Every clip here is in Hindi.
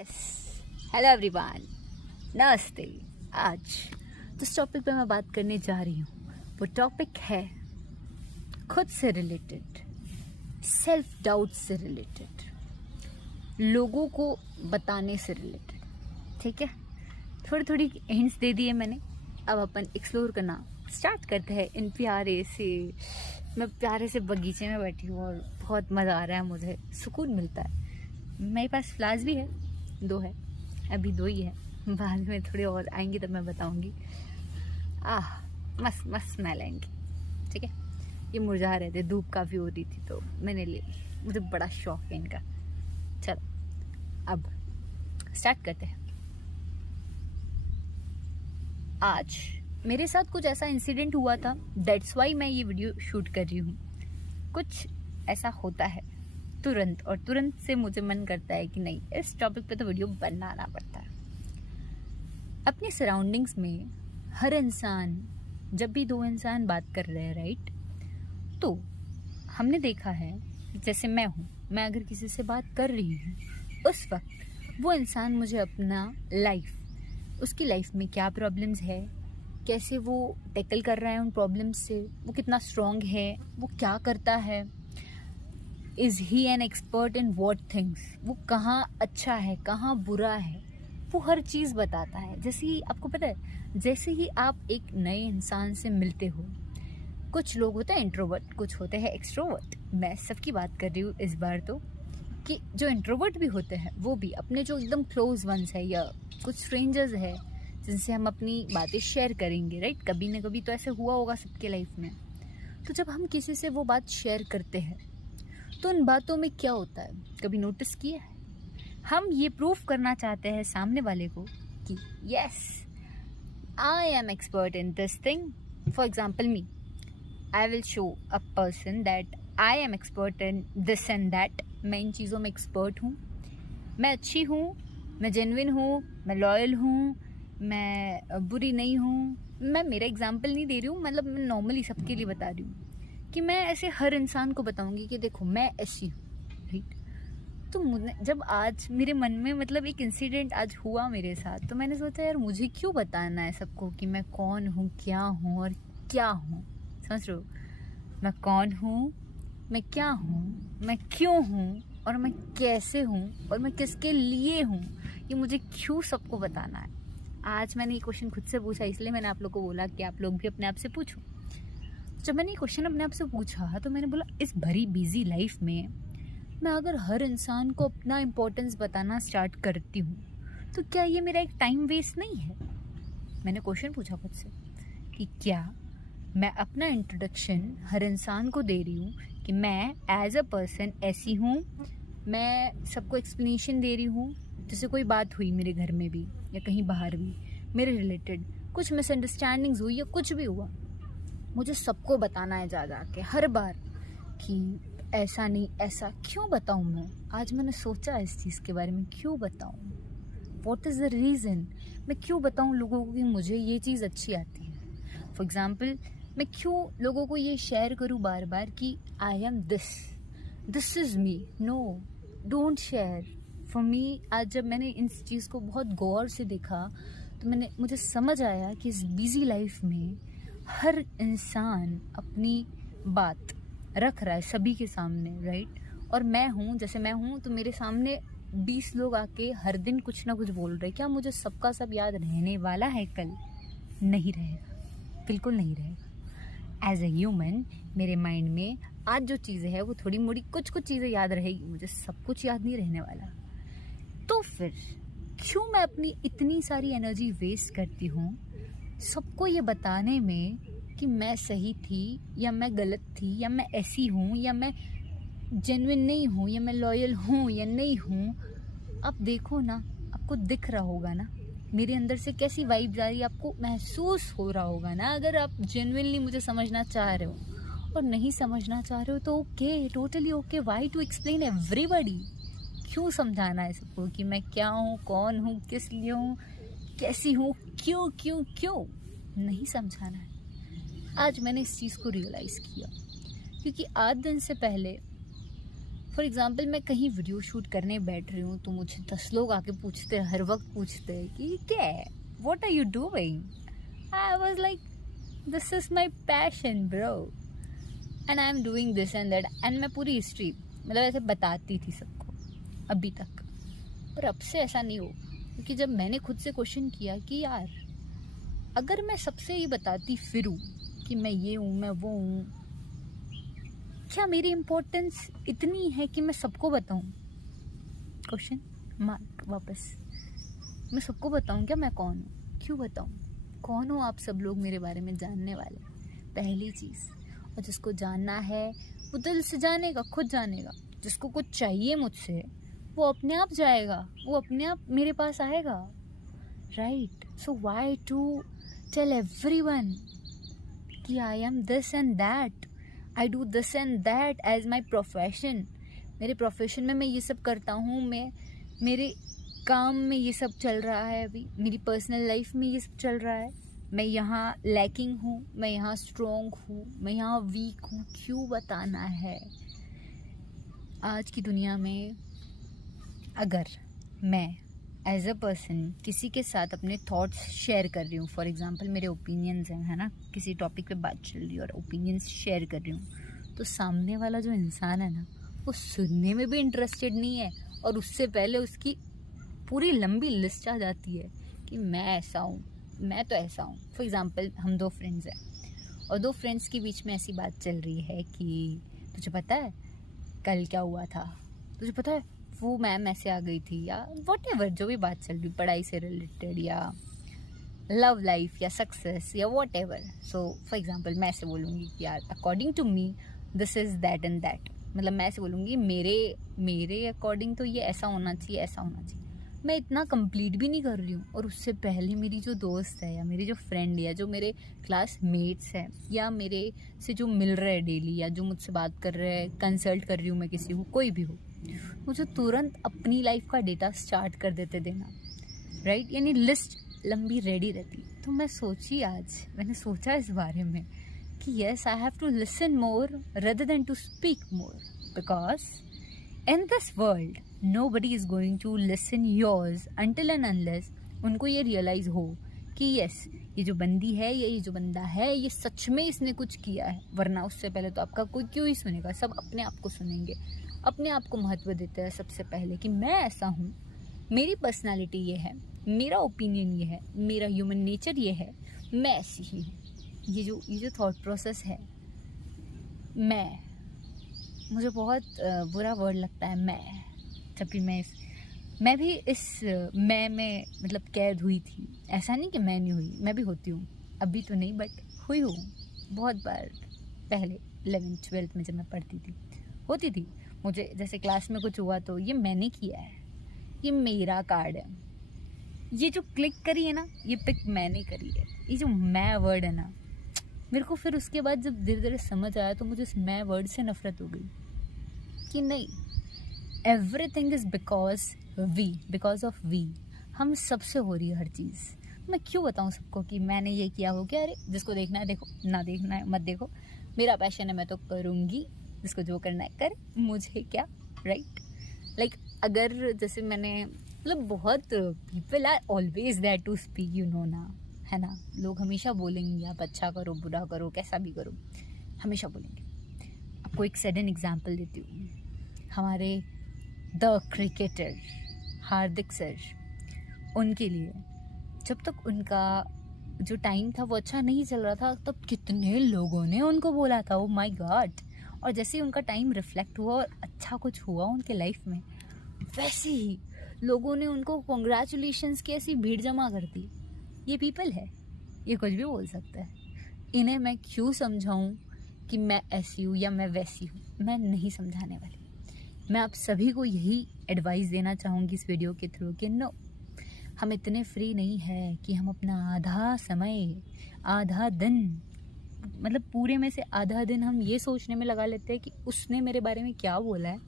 यस, हेलो एवरीवन, नमस्ते। आज जिस टॉपिक पे मैं बात करने जा रही हूँ वो टॉपिक है खुद से रिलेटेड, सेल्फ डाउट से रिलेटेड, लोगों को बताने से रिलेटेड। ठीक है, थोड़ी थोड़ी हिंट्स दे दिए मैंने। अब अपन एक्सप्लोर करना स्टार्ट करते हैं इन प्यारे से। मैं प्यारे से बगीचे में बैठी हूँ और बहुत मज़ा आ रहा है, मुझे सुकून मिलता है। मेरे पास फ्लावर्स भी है, 2 है, अभी 2 ही है, बाद में थोड़े और आएंगे तब मैं बताऊंगी। मस्त मस्त स्मेल आएंगी। ठीक है, ये मुरझा रहे थे, धूप काफ़ी हो रही थी तो मैंने ले ली, मुझे बड़ा शौक है इनका। चलो अब स्टार्ट करते हैं। आज मेरे साथ कुछ ऐसा इंसिडेंट हुआ था, दैट्स वाई मैं ये वीडियो शूट कर रही हूँ। कुछ ऐसा होता है तुरंत, और तुरंत से मुझे मन करता है कि नहीं, इस टॉपिक पे तो वीडियो बनाना पड़ता है। अपनी सराउंडिंग्स में हर इंसान, जब भी 2 इंसान बात कर रहे हैं राइट, तो हमने देखा है जैसे मैं हूँ, मैं अगर किसी से बात कर रही हूँ उस वक्त वो इंसान मुझे अपना लाइफ, उसकी लाइफ में क्या प्रॉब्लम्स है, कैसे वो टैकल कर रहा है उन प्रॉब्लम्स से, वो कितना स्ट्रॉन्ग है, वो क्या करता है, is he an expert in what things, वो कहाँ अच्छा है कहाँ बुरा है, वो हर चीज़ बताता है। जैसे ही आपको पता है, जैसे ही आप एक नए इंसान से मिलते हो, कुछ लोग होते हैं इंट्रोवर्ट, कुछ होते हैं एक्सट्रोवर्ट। मैं सबकी बात कर रही हूँ इस बार तो, कि जो इंट्रोवर्ट भी होते हैं वो भी अपने जो एकदम क्लोज वंस है या कुछ स्ट्रेंजर्स है जिनसे हम अपनी बातें शेयर करेंगे राइट, कभी ना कभी तो ऐसे हुआ होगा सबके लाइफ में। तो जब हम किसी से वो बात शेयर करते हैं तो उन बातों में क्या होता है, कभी नोटिस किया है? हम ये प्रूफ करना चाहते हैं सामने वाले को कि yes, I am expert in this thing. For example me, I will show a person that I am expert in this and that. मैं इन चीज़ों में एक्सपर्ट हूँ, मैं अच्छी हूँ, मैं जेन्युइन हूँ, मैं लॉयल हूँ, मैं बुरी नहीं हूँ। मैं मेरा एग्जाम्पल नहीं दे रही हूँ, मतलब मैं नॉर्मली सबके लिए बता रही हूँ कि मैं ऐसे हर इंसान को बताऊंगी कि देखो मैं ऐसी हूँ राइट। तो मुझे जब आज मेरे मन में मतलब एक इंसिडेंट आज हुआ मेरे साथ, तो मैंने सोचा यार मुझे क्यों बताना है सबको कि मैं कौन हूँ, क्या हूँ और क्या हूँ। समझ रहे हो, मैं कौन हूँ, मैं क्या हूँ, मैं क्यों हूँ और मैं कैसे हूँ और मैं किसके लिए हूँ, ये मुझे क्यों सबको बताना है। आज मैंने ये क्वेश्चन खुद से पूछा, इसलिए मैंने आप लोग को बोला कि आप लोग भी अपने आप से पूछो। जब मैंने ये क्वेश्चन अपने आप से पूछा तो मैंने बोला इस भरी बिजी लाइफ में मैं अगर हर इंसान को अपना इम्पोर्टेंस बताना स्टार्ट करती हूँ तो क्या ये मेरा एक टाइम वेस्ट नहीं है। मैंने क्वेश्चन पूछा खुद से कि क्या मैं अपना इंट्रोडक्शन हर इंसान को दे रही हूँ कि मैं एज अ पर्सन ऐसी हूँ, मैं सबको एक्सप्लेनेशन दे रही हूँ। जैसे कोई बात हुई मेरे घर में भी या कहीं बाहर भी मेरे रिलेटेड, कुछ मिसअंडरस्टैंडिंग्स हुई या कुछ भी हुआ, मुझे सबको बताना है जा के हर बार कि ऐसा नहीं ऐसा। क्यों बताऊँ मैं? आज मैंने सोचा इस चीज़ के बारे में, क्यों बताऊँ, व्हाट इज़ द रीज़न। मैं क्यों बताऊँ लोगों को कि मुझे ये चीज़ अच्छी आती है। फॉर एग्ज़ाम्पल, मैं क्यों लोगों को ये शेयर करूँ बार बार कि I am this is me. No, don't share for me. आज जब मैंने इस चीज़ को बहुत गौर से देखा तो मुझे समझ आया कि इस बिज़ी लाइफ में हर इंसान अपनी बात रख रहा है सभी के सामने राइट। और मैं हूँ, जैसे मैं हूँ तो मेरे सामने 20 लोग आके हर दिन कुछ ना कुछ बोल रहे। क्या मुझे सबका सब याद रहने वाला है? कल नहीं रहेगा, बिल्कुल नहीं रहेगा। एज ए ह्यूमन मेरे माइंड में आज जो चीज़ें हैं वो थोड़ी मोड़ी कुछ चीज़ें याद रहेगी, मुझे सब कुछ याद नहीं रहने वाला। तो फिर क्यों मैं अपनी इतनी सारी एनर्जी वेस्ट करती हूँ सबको ये बताने में कि मैं सही थी या मैं गलत थी या मैं ऐसी हूँ या मैं जेन्युइन नहीं हूँ या मैं लॉयल हूँ या नहीं हूँ। आप देखो ना, आपको दिख रहा होगा ना मेरे अंदर से कैसी वाइब जा रही है, आपको महसूस हो रहा होगा ना। अगर आप जेन्युइनली मुझे समझना चाह रहे हो और नहीं समझना चाह रहे हो तो okay, totally okay. Why to explain everybody? क्यों समझाना है सबको कि मैं क्या हूँ, कौन हूँ, किस लिए हूँ, कैसी हूँ, क्यों क्यों क्यों? नहीं समझाना है। आज मैंने इस चीज़ को रियलाइज़ किया क्योंकि 8 दिन से पहले फॉर एग्जाम्पल मैं कहीं वीडियो शूट करने बैठ रही हूँ तो मुझे 10 लोग आके पूछते हैं, हर वक्त पूछते हैं कि क्या है, what are you doing? I was like, this is my passion bro, and I am doing this and that. And मैं पूरी हिस्ट्री मतलब ऐसे बताती थी सबको अभी तक, पर अब से ऐसा नहीं हो, क्योंकि जब मैंने खुद से क्वेश्चन किया कि यार अगर मैं सबसे ही बताती फिरूं कि मैं ये हूँ, मैं वो हूँ, क्या मेरी इम्पोर्टेंस इतनी है कि मैं सबको बताऊं? क्वेश्चन मार्क वापस। मैं सबको बताऊं क्या मैं कौन हूँ? क्यों बताऊं? कौन हो आप सब लोग मेरे बारे में जानने वाले? पहली चीज़। और जिसको जानना है वो दिल से जानेगा, खुद जानेगा। जिसको कुछ चाहिए मुझसे वो अपने आप जाएगा, वो अपने आप मेरे पास आएगा, right? So why to tell everyone कि I am this and that, I do this and that as my profession. मेरे प्रोफेशन में मैं ये सब करता हूँ, मैं मेरे काम में ये सब चल रहा है, अभी मेरी पर्सनल लाइफ में ये सब चल रहा है। मैं यहाँ लैकिंग हूँ, मैं यहाँ स्ट्रॉन्ग हूँ, मैं यहाँ वीक हूँ। क्यों बताना है? आज की दुनिया में अगर मैं एज अ पर्सन किसी के साथ अपने थॉट्स शेयर कर रही हूँ, फॉर एग्जांपल मेरे ओपिनियंस हैं, है ना, किसी टॉपिक पे बात चल रही है और ओपिनियंस शेयर कर रही हूँ, तो सामने वाला जो इंसान है ना, वो सुनने में भी इंटरेस्टेड नहीं है, और उससे पहले उसकी पूरी लंबी लिस्ट आ जाती है कि मैं ऐसा हूँ, मैं तो ऐसा हूँ। फॉर एग्जांपल हम 2 फ्रेंड्स हैं और 2 फ्रेंड्स के बीच में ऐसी बात चल रही है कि तुझे पता है कल क्या हुआ था, तुझे पता है वो मैम ऐसे आ गई थी, या व्हाटएवर जो भी बात चल रही, पढ़ाई से रिलेटेड या लव लाइफ या सक्सेस या व्हाटएवर। सो फॉर एग्जांपल मैं ऐसे बोलूँगी कि यार according to me this is that and that, मतलब मैं ऐसे बोलूँगी मेरे अकॉर्डिंग तो ये ऐसा होना चाहिए, ऐसा होना चाहिए। मैं इतना कंप्लीट भी नहीं कर रही हूँ, और उससे पहले मेरी जो दोस्त है या मेरी जो फ्रेंड है या जो मेरे क्लासमेट्स हैं या मेरे से जो मिल रहे हैं डेली या जो मुझसे बात कर रहे हैं, कंसल्ट कर रही हूँ मैं किसी को, कोई भी हो, मुझे तुरंत अपनी लाइफ का डेटा स्टार्ट कर देते देना, राइट? यानी लिस्ट लंबी रेडी रहती। तो मैं सोची, आज मैंने सोचा इस बारे में कि yes I have to listen more rather than to speak more, because in this world nobody is going to listen yours until and unless उनको ये रियलाइज़ हो कि यस ये जो बंदी है या ये जो बंदा है ये सच में इसने कुछ किया है, वरना उससे पहले तो आपका कोई क्यों ही सुनेगा। सब अपने आप को सुनेंगे, अपने आप को महत्व देते हैं सबसे पहले कि मैं ऐसा हूँ, मेरी पर्सनालिटी ये है, मेरा ओपिनियन ये है, मेरा ह्यूमन नेचर ये है, मैं ऐसी ही हूँ। ये जो थॉट प्रोसेस है, मुझे बहुत बुरा वर्ड लगता है मैं, जबकि मैं भी इस मैं में मतलब कैद हुई थी। ऐसा नहीं कि मैं नहीं हुई, मैं भी होती हूँ, अभी तो नहीं बट हुई हूँ बहुत बार। पहले 11th-12th में जब मैं पढ़ती थी होती थी, मुझे जैसे क्लास में कुछ हुआ तो ये मैंने किया है, ये मेरा कार्ड है, ये जो क्लिक करी है ना ये पिक मैंने करी है। ये जो मैं वर्ड है ना, मेरे को फिर उसके बाद जब धीरे धीरे समझ आया तो मुझे इस मैं वर्ड से नफरत हो गई कि नहीं, everything is because of we. हम सबसे हो रही है हर चीज़। मैं क्यों बताऊँ सबको कि मैंने ये किया हो क्या? अरे जिसको देखना है देखो, ना देखना है मत देखो, मेरा पैशन है मैं तो करूँगी, जिसको जो करना है कर, मुझे क्या, राइट? लाइक अगर जैसे मैंने मतलब बहुत people are always there to speak, you know ना, है ना, लोग हमेशा बोलेंगे आप अच्छा करो, बुरा करो, कैसा भी करो, हमेशा बोलेंगे। आपको एक सडन एग्जांपल देती हूँ, हमारे द क्रिकेटर हार्दिक सर, उनके लिए जब तक उनका जो टाइम था वो अच्छा नहीं चल रहा था, तब कितने लोगों ने उनको बोला था, ओ माय गॉड। और जैसे ही उनका टाइम रिफ्लेक्ट हुआ और अच्छा कुछ हुआ उनके लाइफ में, वैसे ही लोगों ने उनको कॉन्ग्रेचुलेशंस की ऐसी भीड़ जमा कर दी। ये पीपल है, ये कुछ भी बोल सकता है। इन्हें मैं क्यों समझाऊं कि मैं ऐसी हूँ या मैं वैसी हूँ? मैं नहीं समझाने वाली। मैं आप सभी को यही एडवाइस देना चाहूँगी इस वीडियो के थ्रू कि नो, हम इतने फ्री नहीं है कि हम अपना आधा समय, आधा दिन, मतलब पूरे में से आधा दिन हम ये सोचने में लगा लेते हैं कि उसने मेरे बारे में क्या बोला है,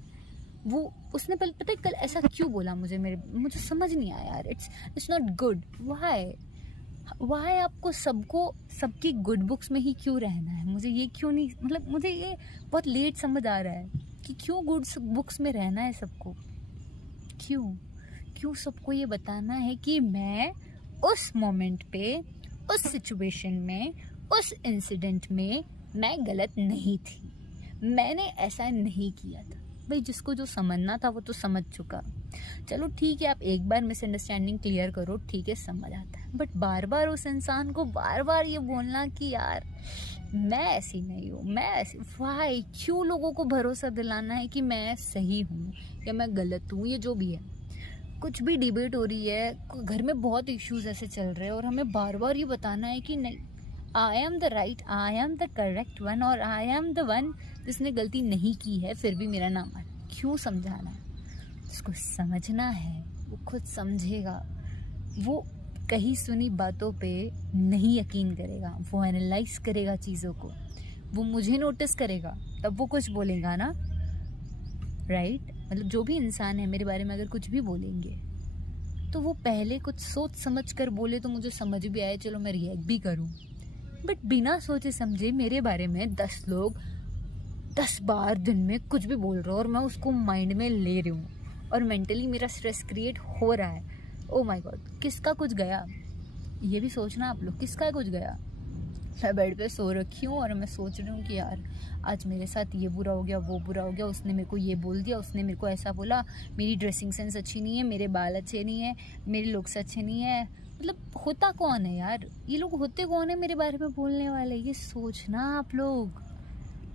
वो उसने पता है कल ऐसा क्यों बोला मुझे समझ नहीं आया यार, इट्स नॉट गुड। वाई आपको सबकी गुड बुक्स में ही क्यों रहना है? मुझे ये क्यों नहीं, मतलब मुझे ये बहुत लेट समझ आ रहा है कि क्यों गुड बुक्स में रहना है सबको, क्यों क्यों सबको ये बताना है कि मैं उस मोमेंट पे, उस सिचुएशन में, उस इंसिडेंट में मैं गलत नहीं थी, मैंने ऐसा नहीं किया था। भाई जिसको जो समझना था वो तो समझ चुका। चलो ठीक है, आप एक बार मिसअंडरस्टैंडिंग क्लियर करो, ठीक है, समझ आता है, बट बार बार उस इंसान को बार बार ये बोलना कि यार मैं ऐसी नहीं हूँ, मैं ऐसी, वाई, क्यों लोगों को भरोसा दिलाना है कि मैं सही हूँ या मैं गलत हूँ, ये जो भी है। कुछ भी डिबेट हो रही है, घर में बहुत इश्यूज ऐसे चल रहे हैं और हमें बार बार ये बताना है कि नहीं, I am the right, I am the correct one, और आई एम द वन जिसने गलती नहीं की है फिर भी मेरा नाम है। क्यों समझाना है? जिसको समझना है वो खुद समझेगा, वो कहीं सुनी बातों पे नहीं यकीन करेगा, वो एनालाइज करेगा चीज़ों को, वो मुझे नोटिस करेगा, तब वो कुछ बोलेगा ना, राइट? मतलब जो भी इंसान है मेरे बारे में अगर कुछ भी बोलेंगे तो वो पहले कुछ सोच समझ कर बोले तो मुझे समझ भी आए, चलो मैं रिएक्ट भी करूं, बट बिना सोचे समझे मेरे बारे में 10 लोग 10 बार दिन में कुछ भी बोल रहे हो और मैं उसको माइंड में ले रही हूँ और मेंटली मेरा स्ट्रेस क्रिएट हो रहा है। ओ माय गॉड, किसका कुछ गया? ये भी सोचना आप लोग, किसका कुछ गया? मैं बेड पे सो रखी हूँ और मैं सोच रही हूँ कि यार आज मेरे साथ ये बुरा हो गया, वो बुरा हो गया, उसने मेरे को ये बोल दिया, उसने मेरे को ऐसा बोला, मेरी ड्रेसिंग सेंस अच्छी नहीं है, मेरे बाल अच्छे नहीं है, मेरे लुक्स अच्छे नहीं है। मतलब होता कौन है यार, ये लोग होते कौन है मेरे बारे में बोलने वाले? ये सोचना आप लोग,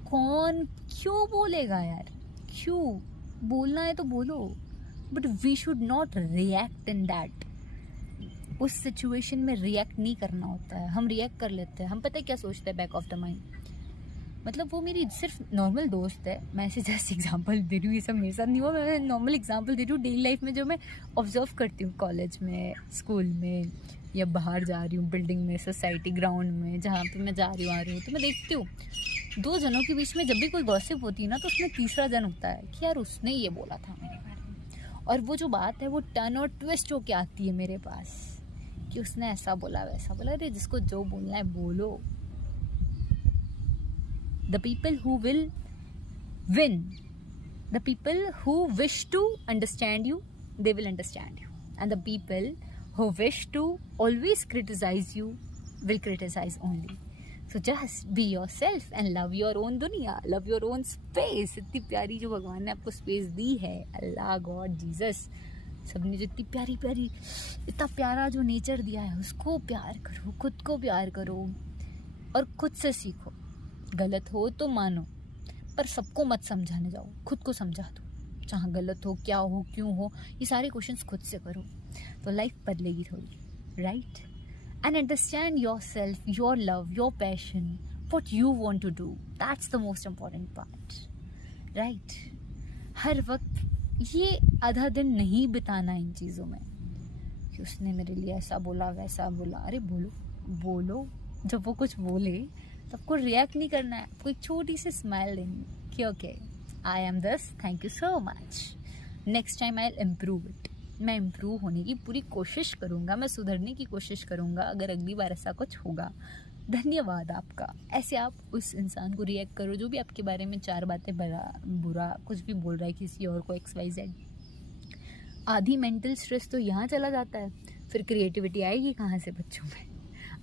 कौन क्यों बोलेगा यार? क्यों बोलना है तो बोलो, but we should not react in that. उस सिचुएशन में रिएक्ट नहीं करना होता है, हम रिएक्ट कर लेते हैं। हम पता है क्या सोचते हैं बैक ऑफ द माइंड, मतलब वो मेरी सिर्फ नॉर्मल दोस्त है, मैं ऐसे जस्ट एग्जांपल दे रही हूँ, ये सब मेरे साथ नहीं हुआ, मैं नॉर्मल एग्जांपल दे रही हूँ डेली लाइफ में जो मैं ऑब्जर्व करती हूँ, कॉलेज में, स्कूल में, या बाहर जा रही हूँ बिल्डिंग में, सोसाइटी ग्राउंड में, जहाँ पे मैं जा रही हूँ आ रही हूँ, तो मैं देखती हूँ 2 जनों के बीच में जब भी कोई गॉसिप होती है ना तो उसमें तीसरा जन होता है कि यार उसने ये बोला था मेरे बारे में, और वो जो बात है वो टर्न और ट्विस्ट होके आती है मेरे पास कि उसने ऐसा बोला वैसा बोला। अरे जिसको जो बोलना है बोलो। The people who will win, the people who wish to understand you, they will understand you, and the people who wish to always criticize you will criticize only. So just be yourself and love your own दुनिया, love your own space। इतनी प्यारी जो भगवान ने आपको स्पेस दी है, अल्लाह, गॉड, जीसस, सबने जो इतनी प्यारी प्यारी, इतना प्यारा जो नेचर दिया है उसको प्यार करो, खुद को प्यार करो और खुद से सीखो। गलत हो तो मानो, पर सबको मत समझाने जाओ, खुद को समझा दो। जहाँ गलत हो, क्या हो, क्यों हो, ये सारे क्वेश्चंस खुद से करो तो लाइफ बदलेगी थोड़ी, right? And understand your self, your love, your passion, what you want to do, that's the most important part, right? हर वक्त ये आधा दिन नहीं बिताना इन चीज़ों में कि उसने मेरे लिए ऐसा बोला वैसा बोला। अरे बोलो बोलो, जब वो कुछ बोले सबको रिएक्ट नहीं करना है, आपको एक छोटी सी स्माइल देनी कि okay, I am this, thank you so much, next time I will improve it. मैं इम्प्रूव होने की पूरी कोशिश करूँगा, मैं सुधरने की कोशिश करूँगा अगर अगली बार ऐसा कुछ होगा। धन्यवाद आपका। ऐसे आप उस इंसान को रिएक्ट करो जो भी आपके बारे में 4 बातें बुरा कुछ भी बोल रहा है किसी और को, XYZ। आधी मेंटल स्ट्रेस तो यहाँ चला जाता है, फिर क्रिएटिविटी आएगी कहाँ से बच्चों में?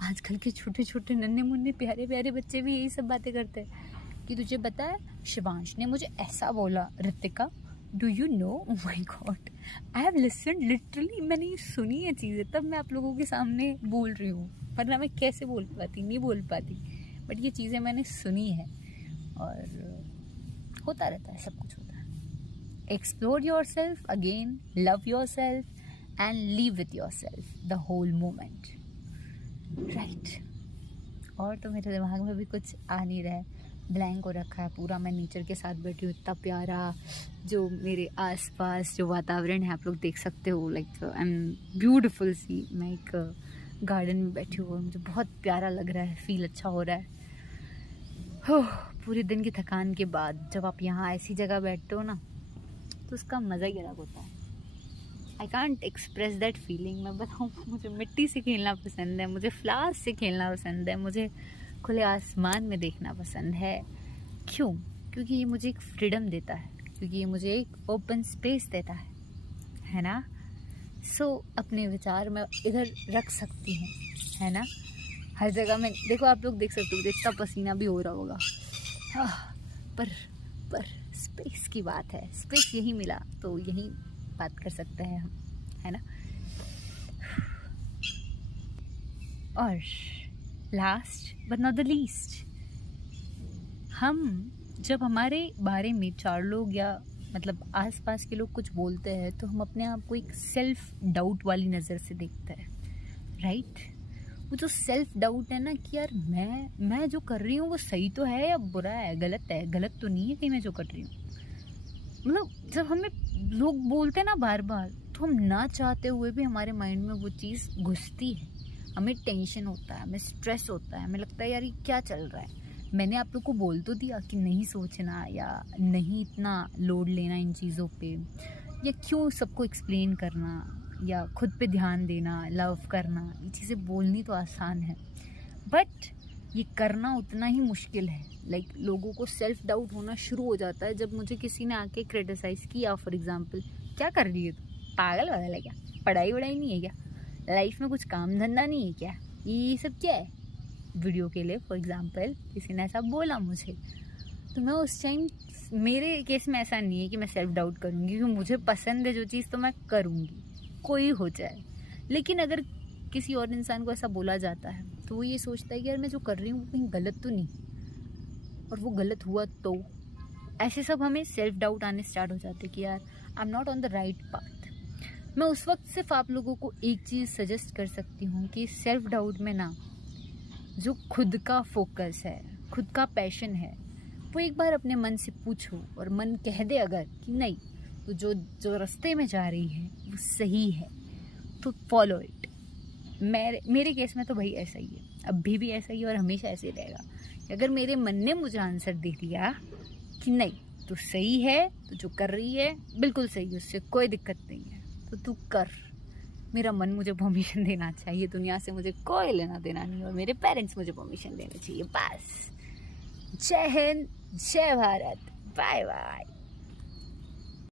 आजकल के छोटे छोटे नन्हे मुन्ने प्यारे प्यारे बच्चे भी यही सब बातें करते हैं कि तुझे पता है शिवांश ने मुझे ऐसा बोला, Ritika do you know, oh my God, I have listened literally, मैंने ये सुनी है चीज़ें, तब मैं आप लोगों के सामने बोल रही हूँ, वरना मैं कैसे बोल पाती, नहीं बोल पाती, बट ये चीज़ें मैंने सुनी है और होता रहता है, सब कुछ होता है। Explore yourself again, love yourself and live with yourself the whole moment, right? और तो मेरे दिमाग में भी कुछ आ नहीं रहा है, ब्लैंक हो रखा है पूरा। मैं नेचर के साथ बैठी हूँ, इतना प्यारा जो मेरे आसपास जो वातावरण है आप लोग देख सकते हो, लाइक आई एम ब्यूटीफुल सी। मैं एक गार्डन में बैठी हूँ, मुझे बहुत प्यारा लग रहा है, फील अच्छा हो रहा है। हो, पूरे दिन की थकान के बाद जब आप यहाँ ऐसी जगह बैठते हो ना तो उसका मज़ा ही अलग होता है। I can't express that feeling. मैं बताऊँ, मुझे मिट्टी से खेलना पसंद है, मुझे फ्लावर्स से खेलना पसंद है, मुझे खुले आसमान में देखना पसंद है। क्यों? क्योंकि ये मुझे एक फ्रीडम देता है क्योंकि ये मुझे एक ओपन स्पेस देता है ना। सो अपने विचार मैं इधर रख सकती हूँ, है ना। हर जगह में देखो, आप लोग देख सकते हो मुझे इतना पसीना भी हो रहा होगा। पर स्पेस की बात है, स्पेस यही मिला तो यही बात कर सकते हैं हम, है ना। और last but not the least, हम जब हमारे बारे में 4 लोग या मतलब आसपास के लोग कुछ बोलते हैं तो हम अपने आप को एक सेल्फ डाउट वाली नज़र से देखते हैं, राइट। वो जो सेल्फ डाउट है ना कि यार मैं जो कर रही हूँ वो सही तो है या बुरा है, गलत तो नहीं है कि मैं जो कर रही हूँ। मतलब जब हमें लोग बोलते हैं ना बार बार, तो हम ना चाहते हुए भी हमारे माइंड में वो चीज़ घुसती है। हमें टेंशन होता है, हमें स्ट्रेस होता है, हमें लगता है यार ये क्या चल रहा है। मैंने आप लोग को बोल तो दिया कि नहीं सोचना या नहीं इतना लोड लेना इन चीज़ों पे, या क्यों सबको एक्सप्लेन करना या खुद पे ध्यान देना, लव करना, ये चीज़ें बोलनी तो आसान है बट ये करना उतना ही मुश्किल है। लाइक लोगों को सेल्फ डाउट होना शुरू हो जाता है जब मुझे किसी ने आके क्रिटिसाइज़ किया। फॉर एग्जांपल, क्या कर रही है तू, पागल वागल है क्या, पढ़ाई वढ़ाई नहीं है क्या, लाइफ में कुछ काम धंधा नहीं है क्या, ये सब क्या है वीडियो के लिए। फॉर एग्जांपल किसी ने ऐसा बोला मुझे, तो मैं उस टाइम, मेरे केस में ऐसा नहीं है कि मैं सेल्फ डाउट करूँगी, क्योंकि मुझे पसंद है जो चीज़ तो मैं करूँगी, कोई हो जाए। लेकिन अगर किसी और इंसान को ऐसा बोला जाता है तो वो ये सोचता है कि यार मैं जो कर रही हूँ वो कहीं गलत तो नहीं, और वो गलत हुआ तो ऐसे सब हमें सेल्फ डाउट आने स्टार्ट हो जाते कि यार I am not on the right path. मैं उस वक्त सिर्फ आप लोगों को एक चीज़ सजेस्ट कर सकती हूँ कि सेल्फ डाउट में ना, जो खुद का फोकस है, खुद का पैशन है, वो एक बार अपने मन से पूछो और मन कह दे अगर कि नहीं, तो जो रास्ते में जा रही है वो सही है तो फॉलो इट। मेरे केस में तो भाई ऐसा ही है, अभी भी ऐसा ही है और हमेशा ऐसे ही रहेगा। अगर मेरे मन ने मुझे आंसर दे दिया कि नहीं तो सही है, तो जो कर रही है बिल्कुल सही है, उससे कोई दिक्कत नहीं है, तो तू कर। मेरा मन मुझे परमिशन देना चाहिए, दुनिया से मुझे कोई लेना देना नहीं, और मेरे पेरेंट्स मुझे परमिशन देने चाहिए बस। जय हिंद, जय भारत, बाय बाय।